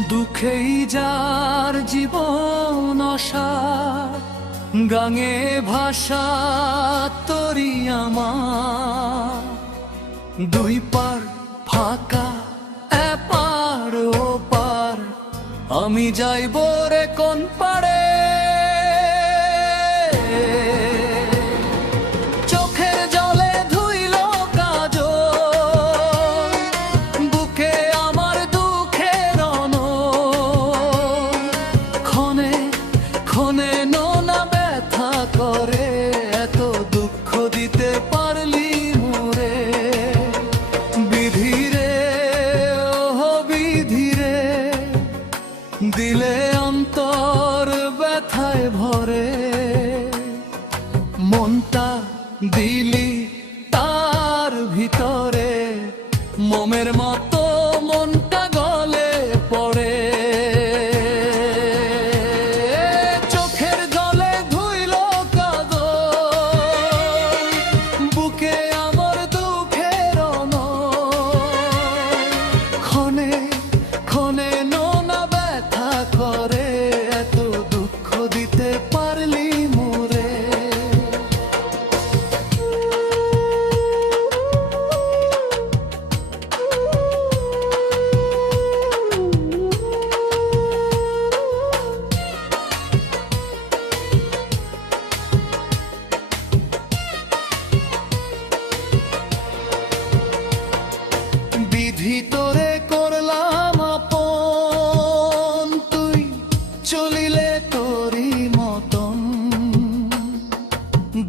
দুঃখেই যার জীবন অসার, গাঙে ভাষা তরি আমার। দুই পার ফাঁকা এপার ওপার, আমি যাইব রে কোন পারে। চোখের জলে ধুইল কাজল, বুকে আমার দুঃখের অনল। ক্ষণে ক্ষণে নোনা ব্যথা করে, এত দুঃখ দিতে পারলি মোরে। বিধিরে ও বিধিরে, দিলে অন্তর ব্যথায় ভরে। মনটা দিলি তার ভিতরে, মোমের মতো মনটা গলে পড়ে। চোখের জলে ধুইল কাজল, বুকে আমার দুঃখের অনল। ক্ষণে ক্ষণে নোনা ব্যথা করে, এত দুঃখ দিতে পারলি মোরে। বিধি তোরে করলাম আপন, তুই চলিলে তোরি মতন।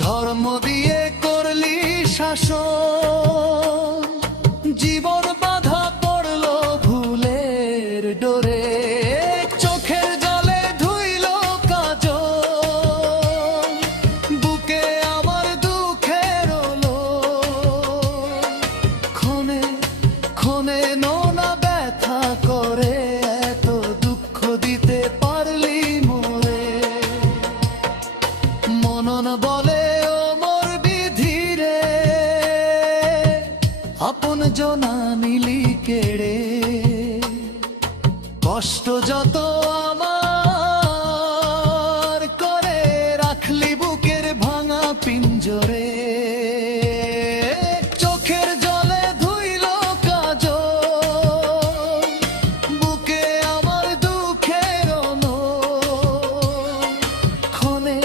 ধর্ম দিয়ে করলি শাসন, জীবন বাধা পড়ল ভুলের ডোরে। চোখের জলে ধুইল কাজল, বুকে আমার দুঃখের অলোল। ক্ষণে ক্ষণে নোনা ব্যথা করে, এত দুঃখ দিতে পারলি মোরে। মনন বলে ও মোর বিধিরে, আপন জনা নিলি কেড়ে। কষ্ট যত আমার করে, রাখলি বুকের ভাঙা পিঞ্জরে। চোখের জলে ধুইল কাজল, বুকে আমার দুঃখের অনল। ক্ষণে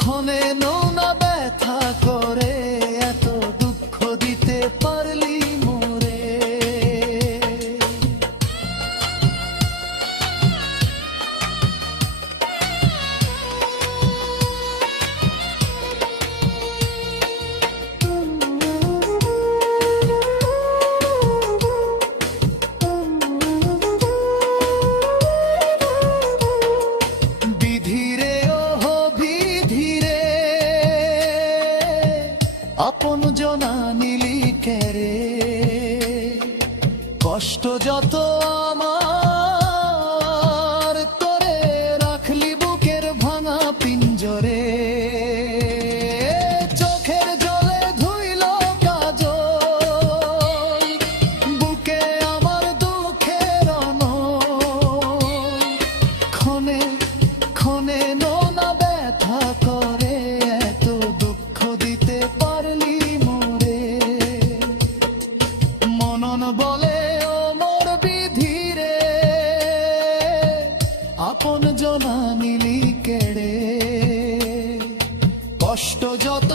ক্ষণে নোনা ব্যথা করে, এত দুঃখ দিতে পারলি মোরে। বিধিরে ও বিধিরে, আপন জনা নিলি কেরে। কষ্ট যত আমার, তোরে রাখলি বুকের ভাঙা পিঞ্জরে। চোখের জলে ধুইল কাজল, বুকে আমার দুঃখের অনল। ক্ষণে ক্ষণে নোনা ব্যথা করে, এত দুঃখ দিতে পারলি মোরে। মনন বলে ও মোর বিধিরে, আপন জনা নিলি কেড়ে। কষ্ট যত